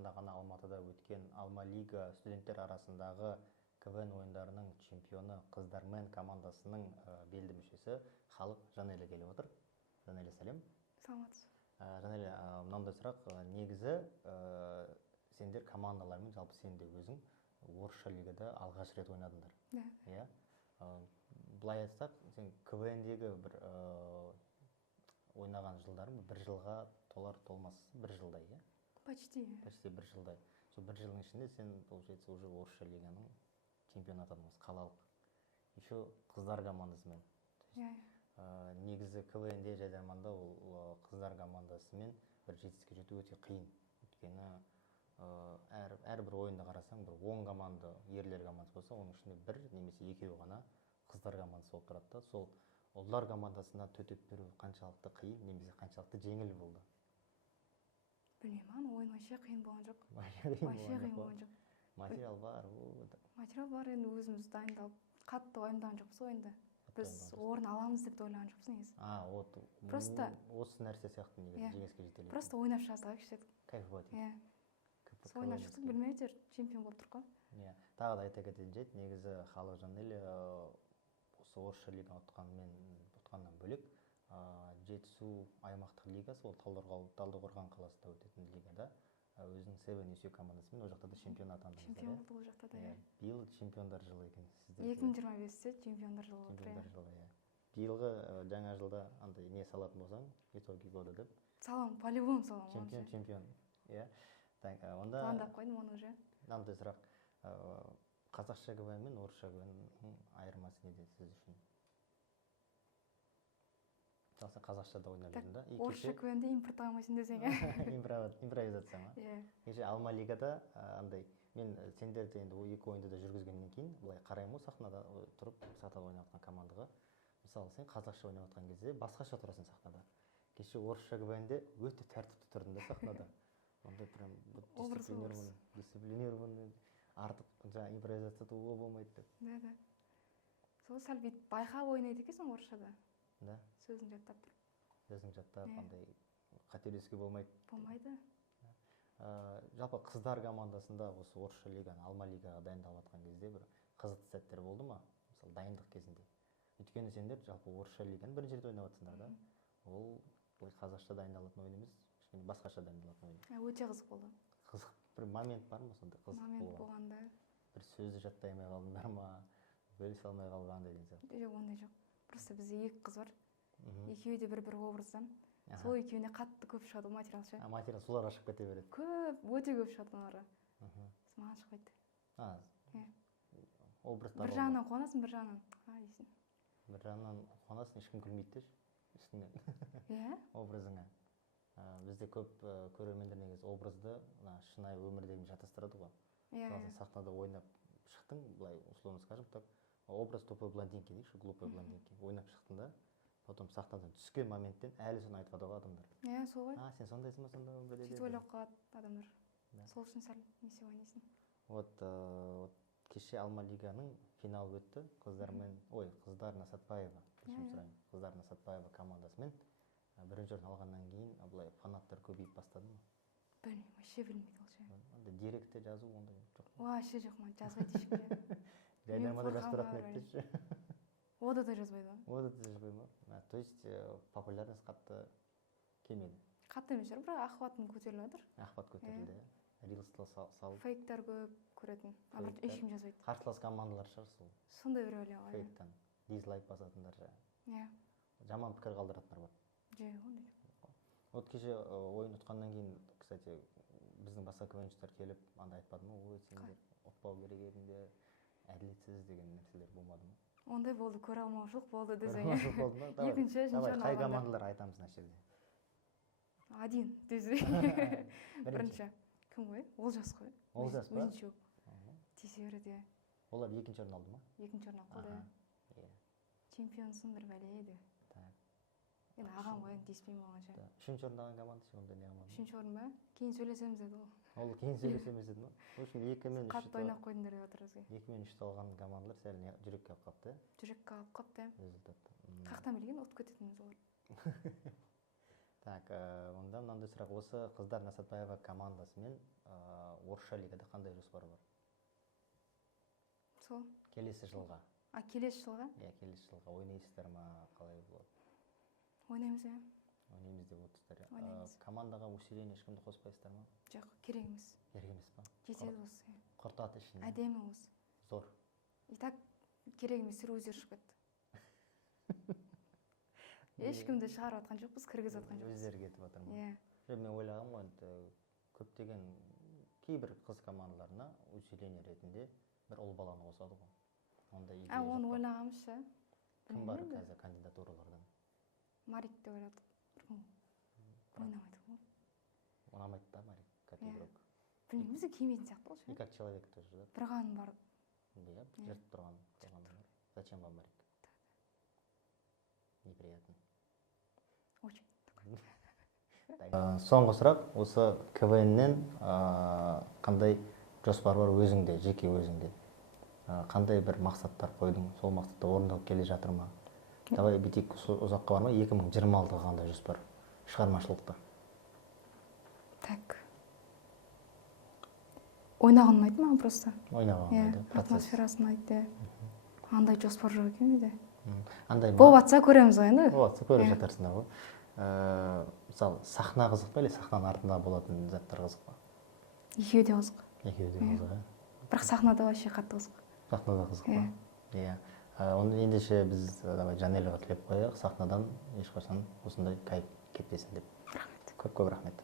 жақында ғана Алматыда өткен Алма Лига студенттер арасындағы КВН ойындарының чемпионы қыздармен командасының белді мүшесі Халық Жанелия келіп отыр. Жанелия, сәлем. Саламатсыз. Жанелия, мынандай сұрақ, негізі сендер командалармен, жалпы сен де өзің орысша лигада алғаш рет ойнадыңдар. Да. Иә. Былай айтсақ, сен КВН-дегі бір ойнаған жылдарың бір жылға толар-толмас бір жылдай, иә? Почти бір жылдай. Сол бір жылдың ішінде сен, получается, уже орысша лиганың чемпионы атандыңыз, қалалық. Еще қыздар командасымен. Иә. Негізі КВН-де жайдарманда ол қыздар командасымен бір жетістікке жету өте қиын. Өйткені әрбір ойында қарасаң, бір 10 команда ерлер командасы болса, оның ішінде бір немесе екеу ғана қыздар командасы болып тұрады да. Сол ұлдар командасына төтеп беру қаншалықты қиын немесе қаншалықты жеңіл болды? Білмеймін, ойын вообще қиын болған жоқ. Вообще қиын болған жоқ. Материал бар, материал бар, енді өзіміз дайындалып, қатты уайымдаған жоқпыз ойында. Біз орын аламыз деп ойлаған жоқпыз негізі. Просто осы нәрсе сияқты негізі жеңіске жетелейді. Просто ойнап шығасақ іштедік. Кайф болады. Иә. Ойнап шықтық, білмейді, чемпион болып тұрық қой. Иә. Тағы да айта кететін жайт, негізі Халық Жанелия осы орысша лига ұтқаннан бөлек Жетісу аймақтық лигасы, ол Талдықорған қаласында өтетін лигада өзінің Seven есе командасымен ол жақта да чемпион атандыңыздар. Чемпион болды ол жақта да, иә. Биыл чемпиондар жылы екен сіздер. 2025-те чемпиондар жылы болды. Чемпиондар жылы, иә. Биылғы жаңа жылда андай не салатын болсаң, итоги года деп. Салам, по-любому салам. Чемпион, иә. Онда пландап қойдым оны уже. Мынандай сұрақ, қазақша КВН мен орысша КВНнің айырмасы неде сіз үшін? Сен қазақшада ойнап жүрдің да? Орысша КВНді импорттамайсың десең, импровизация ма? Иә. Кеше Алма Лигада андай, мен сендерді енді екі ойынды да жүргізгеннен кейін былай қараймын ғой, сахнада тұрып сахнада ойнап жатқан командаға. Мысалы, сен қазақша ойнап жатқан кезде басқаша тұрасың сахнада. Кеше орысша КВНде өте тәртіпті тұрдың да сахнада. Онда прям дисциплинированный, артық жаңа импровизация тууға болмайды деп. Да. Сол сәл бүйтіп байқап ойнайды екенсің орысшада. Да. Сөзін жаттап тұрып. Сөзін жаттап, андай қателесуге болмайды. Болмайды. Жалпы қыздар командасында осы орысша лиганы, Алма Лигаға дайындалып жатқан кезде бір қызықты сәттер болды ма? Мысалы, дайындық кезінде. Өйткені сендер жалпы орысша лиганы бірінші рет ойнап жатсыңдар да. Ол қазақша дайындалатын ойын емес, кішкене басқаша дайындалатын ойын. Өте қызық болды. Қызық бір момент бар ма сонда? Момент болғанда. Бір сөзді жаттай алмай қалдыңдар ма? Бөлісе алмай қалғандай деген сияқты. Жоқ, ондай жоқ. Просто бізде екі қыз бар. Екеуі де бір образдан. Сол екеуіне қатты көп шығады материал ше. Материал соларға шығып кете береді. Көп, өте көп шығады оларға. Маған шықпайды. Бір жағынан қуанасың, бір жағынан дейсің. Бір жағынан қуанасың, ешкім күлмейді де үстіңнен. Иә? Образыңа. Бізде көп көрермендер негізі образды шынайы өмірдегі шатастырады ғой. Мысалы, сахнада ойнап шықтың, былай условно скажем так, образ тупой блондинки дейікші, глупой блондинки. Ойнап шықтың да, потом сахнадан түскен моменттен әлі соны айтып жатады адамдар. Иә, сол ғой. Сен сондайсың ба, сонда өмірде? Сөйтіп ойлап қалады адамдар. Сол үшін сәл несе ойнайсың. Вот кеше Алма Лиганың финалы өтті. Қыздар Насатбаева, Қыздар Насатбаева командасымен бірінші орын алғаннан кейін былай фанаттар көбейіп бастады ма? Білмеймін, вообще білмейді ол ше. Директте жазу ондай жоқ. Вообще жоқ, ма, жазбайды ешкім. Жайдармада жазып тұратын еді деші. Ода да жазбайды ма? Ода да жазбайды ма? То есть популярность қатты келмеді. Қатты емес шығар, бірақ охватын көтеріліп жатыр. Охват көтерілді, рилсты салып. Фейктар көп көретін, ешкім жазбайды. Қарсылас командалар шығар сол. Сондай бір ойлау. Фейктан, дизлайк басатындар жа. Иә. Жаман пікір қалдыратындар бар. Жоқ, ондай жоқ. Вот кеше ойын ұтқаннан кейін, кстати, біздің басқа КВНшілер келіп, андай айтпады ма? Ой, сендер ұтпау керек едіңдер, әділетсіз деген нәрселер болмады ма? Ондай болды, көре алмаушылық болды десең. Көре алмаушылық болды ма? Екінші, үшінші орын алғанда. Қай командалар айтамыз мына жерде? Один десең. Бірінші. Кім ғой? Олжас қой. Олжас па? Өзінше тесе береді. Олар екінші орын алды ма? Екінші орын алды. Чемпионсыңдар бәле. Так. Енді ағам ғой, деспеймін оған ше. Үшінші орын алған команда ше, онда не аман? Үшінші орын ба? Кейін сөйлесеміз деді ол. Ол кейін сөйлесеміз деді ма? В общем, 2 мен 3. Қатты ойнап қойдыңдар деп жатыр бізге. 2 мен 3 алған командалар сәл жүрекке алып қапты. Жүрекке алып қапты. Результатты. Қақтан білген ұтып кететініміз олар. Так, онда мынандай сұрақ. Осы Қыздар Насатбаева командасымен орысша лигада қандай жоспар бар? Сол. Келесі жылға. Келесі жылға? Иә, келесі жылға ойнайсыздар ма, қалай болады? Ойнаймыз, иә. Ойнаймыз деп отырсыздар. Ойнаймыз. Командаға усиление ешкімді қоспайсыздар ма? Жоқ, керек емес. Керек емес па? Жетеді осы. Құртады ішіне. Әдемі осы. Зор. И так керек емес, өздері шығып кетті. Ешкімді шығарып жатқан жоқпыз, кіргізіп жатқан жоқпыз. Өздері кетіп жатыр ма? Иә. Мен ойлағам ғой, көптеген кейбір қыз командаларына усиление ретінде бір ұл баланы қосады ғой. Ондай идея жоқ па? Оны ойлағанымызша. Кім бар қазір кандидатуралардан? Марик деп ойладық. Ойнамайды ғой. Ұнамайды да Марик категорик. Білмеймін, өзі келмейтін сияқты ғой. И как человек тоже, да? Бір ғаным бар. Иә, жертіп тұрған. Зачем вам Марик? Неприятно. Очень. Соңғы сұрақ, осы КВНнен қандай жоспар бар өзіңде, жеке өзіңде? Қандай бір мақсаттар қойдың, сол мақсатта орындалып келе жатыр ма? Давай битик ұзаққа бармай, 2026-ға қандай жоспар шығармашылықта? Так. Ойнаған ұнайды маған просто. Ойнаған ұнайды. Атмосферасы ұнайды. Андай жоспар жоқ екен менде. Болып жатса көреміз ғой енді. Болып жатса көріп жатарсыңдар ғой. Мысалы, сахна қызық па, или сахнаның артында болатын заттар қызық па? Екеуі де қызық. Екеуі де қызық, иә. Бірақ сахнада вообще қатты қызық. Сахнада қызық па? Иә. Оны ендеше біз Жанелеға тілеп қояйық, сахнадан ешқашан осындай кайф кетпесін деп. Рахмет. Көп рахмет.